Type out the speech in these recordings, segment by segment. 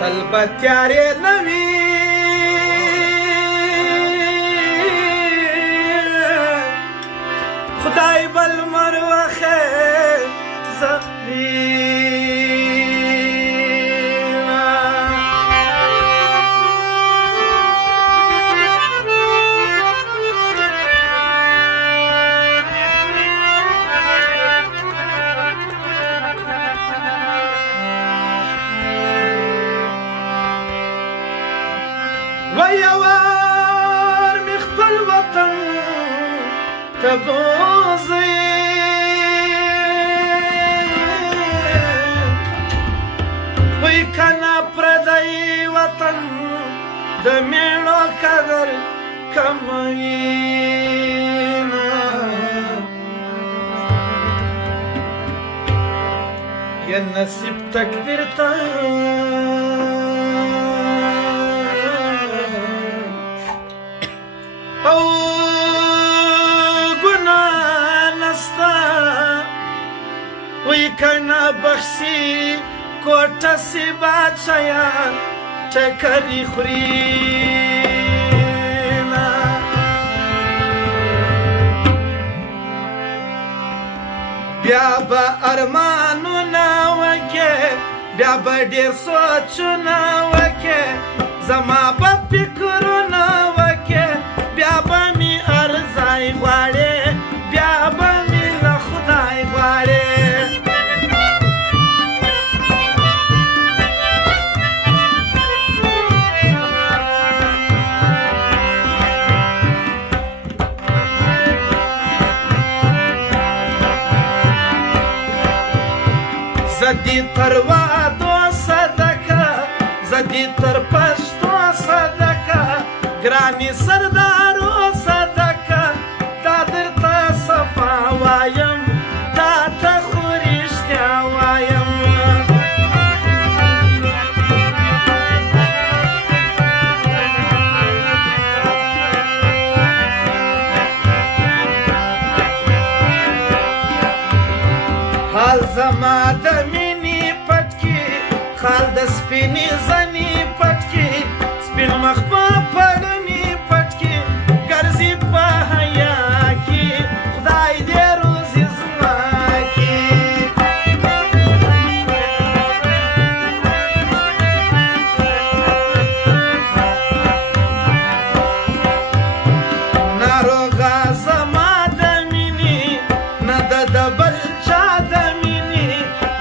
تل به تیارې نه وي خدای به لمر وخې زخمي ويوار مخبل وطن تبوزي ويكنا پردي وطن دميړو قدر کموينا يا نصيب تقدير تا او گناه نستا وی کنا بخشی کوټه سی بادشاہان ټکری خورینا بیا به ارمانونه وکې بیا به ډېر سوچونه وکې زما به فکرونه وکې بیا به می ارزای غواړې بیا به می له خدای غواړې زدی تر وعدو صدقه زدی تر پشتو صدقه ګرانی سردارو صدقه دا درته صفا وایم دا ته خو رښتیا وایم حال زما د مینې پټ کې خال د سپینې زنې پټ کې سپین مخ په پړنې پټ کې ګرځي په حیا کې خدای دې روزي زما کې ناروغه زما د مینې نه د بل چا د مینې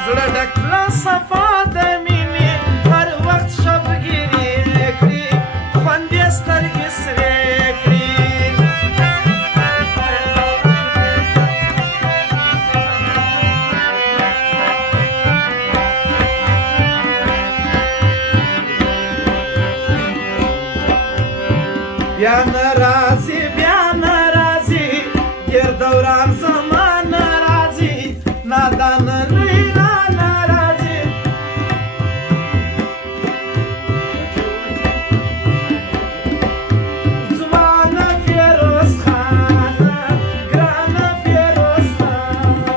زړه ډک له صفا د مینې هر وخت شبګیري کړي خوند یې سترګې سرې کړي بیا ناراضي بیا ناراضي ډېر دوران زما ناراضي نادان لوی ناراضي ځوانه فیروز خانه ګرانه فیروز خانه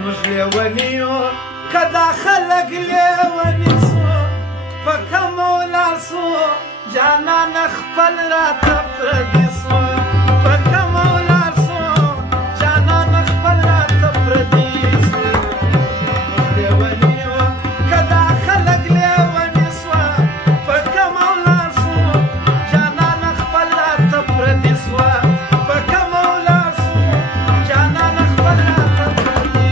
موږ لیوني یو که دا خلک لیوني سو په کومه ولاړ سو جانان خپل راته پردي سو په کومه ولاړ سو جانان خپل راته پردي سو لیوني یو که دا خلک لیوني سوه په کومه ولاړ سو جانان خپل راته پردي سوه په کومه ولاړ سو جانان خپل راته پردي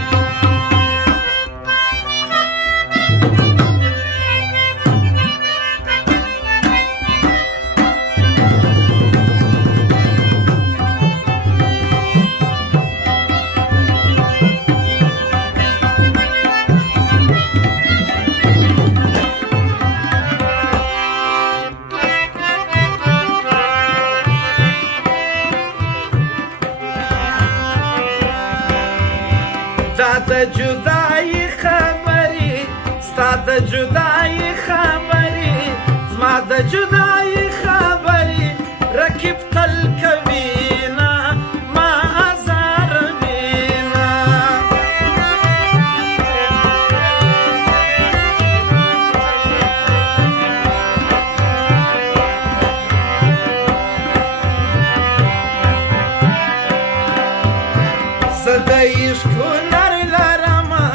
دا د جدایي خبرې ستا د جدایي خبرې زما د جدایي خبرې رقیب تل کوي نه ما ازاروي نه زه د عشق هنر لرمه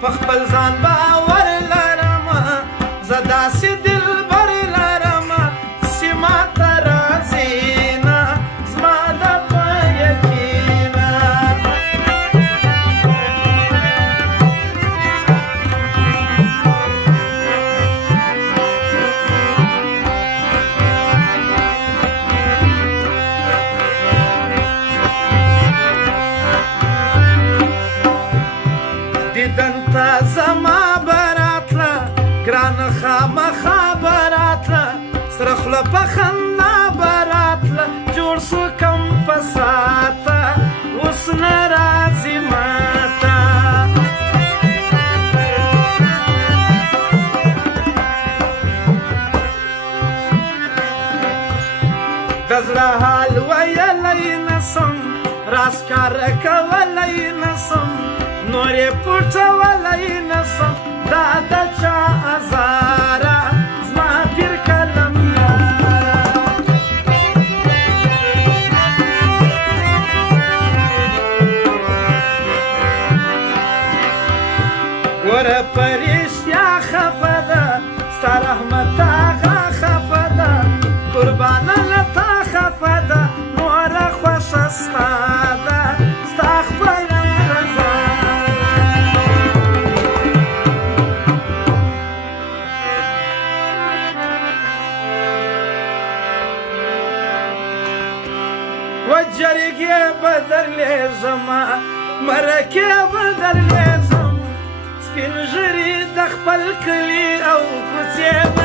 په خپل ځان باور لرمه زه داسې دلبر لرمه چې ماته راځي نه زما د په یقینه دیدن ته زما براتله ګرانه خامخا براتله سره خوله په خندا براتله جوړ سو کم په ساته اوس نه راځي ماته د زړه حال ویلی نسم راز ښکاره کولی نسم نور یې پټولی نسم دا د چا ازاره زما پیر کلم یاره ګوره په رښتیا خفه ده ستا رحمت هغه خفه ده قربانه له تا خفه ده نوره خوښه ستا ده ستا خپله رضا و جرګې به درلیږمه مرکې به درلیږم سپین ږیري د خپل کلي او کوڅې